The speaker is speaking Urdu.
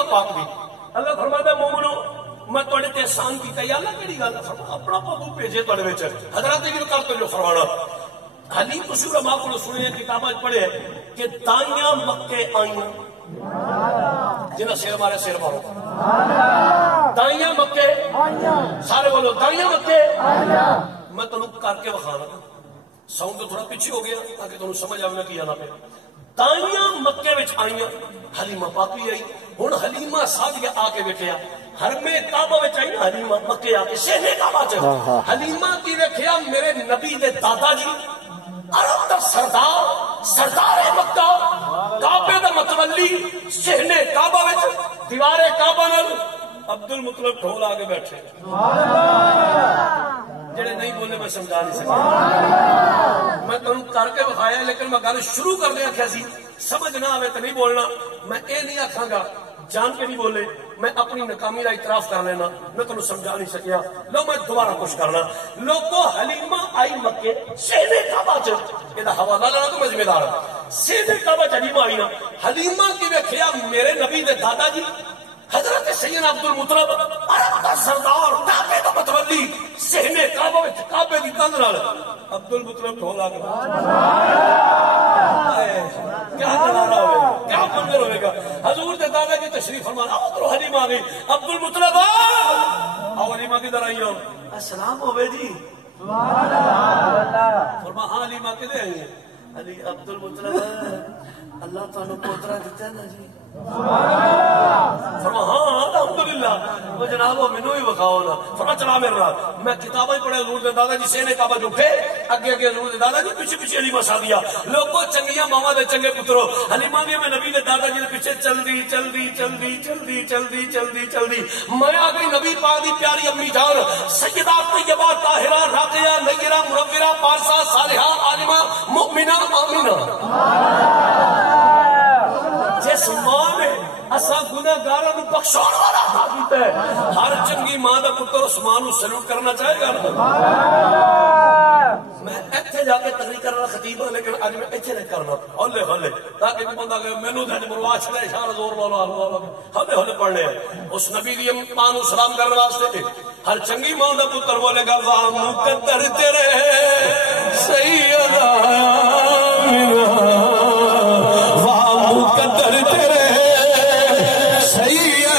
حلیمہ پاک دی اللہ فرماتا ہے مومنو میں تھوڑے تے احسان کیتا یا اللہ کیڑی گل فرما اپنا بابو بھیجے تھوڑے وچ حضرات بھی کر تو جو فرمانا حلیم رسول اللہ کو سنے کتاباں پڑھے کہ دائیاں مکے آئیاں جنہ سیر مارے سیر مارو دائیاں مکے سارے بولو دائیاں مکے میں تمہیں کر کے بخانا ساؤنڈ تو تھوڑا پیچھے ہو گیا تاکہ تمہیں سمجھ آئے کیا نہ پہ دائیاں مکے وچ آئیاں حلیمہ پاک بھی آئی ہن حلیمہ سادیہ آ کے بیٹھیا حرم کعبہ وچ آئی نا حلیمہ مکے آ کے شہر کعبہ چ حلیمہ کی ویکھیا میرے نبی دے دادا جی عرب دا سردار مکہ کعبے دا متولی شہر کعبہ وچ دیوار کعبہ نال عبد المطلب ڈھول آ کے بیٹھے جڑے نہیں بولے میں سمجھا نہیں سکتا میں تمہیں کر کے بخایا لیکن میں گل شروع کر دیا آخیا سی سمجھ نہ آئے تو نہیں بولنا میں یہ نہیں آخا گا جان کے نہیں بولے میں اپنی ناکامی کا اعتراف کر لینا میں تمہیں سمجھا نہیں سکیا لو میں دوبارہ کچھ کرنا لوگوں حلیمہ آئی مکے شہر کعبہ چ یہ حوالہ لینا تو میں ذمہ دار ہوں شہر کعبہ چ حلیمہ آئی نا حلیمہ کی ویکھیا میرے نبی دے دادا جی حضرت سیدنا عبد المطلب عرب دا سردار کعبے دا متولی شہر کعبہ وچ کعبے دی کندھ نال عبد المطلب ڈھول آ کے کیا نظارہ ہوئے گا کیا منظر ہوئے گا حضور دے دادا کی تشریف فرمانا ادھر حلیمہ آ گئی عبد المطلب آؤ حلیمہ کدھر آئی ہو السلام ہوئے جی فرما ہاں حلیمہ کدھر آئی ہے علی عبد المطلب اللہ تعالیٰ پوترا دیتا ہے نا جی فرما ہاں الحمدللہ وہ جناب وہ مینوں ہی بخاؤ نا فرما چلا میرے نال میں کتابیں پڑھے حضور دے دادا جی سینے کعبہ اٹھے اگے اگے حضور دے دادا جی پیچھے پیچھے حلیمہ سادیہ لوگوں چنگیاں ماواں دے چنگے پترو حلیمہ بھی میں نبی دے دادا جی دے پیچھے چلدی میں آ گئی نبی پاک دی پیاری امی جان سیدہ طیبہ طاہرہ راقیہ نیرہ منورہ پارسہ صالحہ عالمہ مؤمنہ آمینہ جس ماں نے اسا گناہگاراں نوں بخشاون والا عطا کیتا ہے ہر چنگی ماں دا پتر اس ماں نوں سلوٹ کرنا چاہے گا میں ایتھے جا کے تقریر کرنا خطیب ہوں لیکن اج میں ایتھے نہیں کرنا ہولے ہولے تاکہ کوئی بندہ کہ مینوں تے مرواز چلے اشارہ زور والا ہولے ہولے پڑھنے اس نبی دی ماں نوں سلام کرنے واسطے ہر چنگی ماں دا پتر بولے گا واہ مقدر تیرے سیدہ واہ مقدر تیرے سیدہ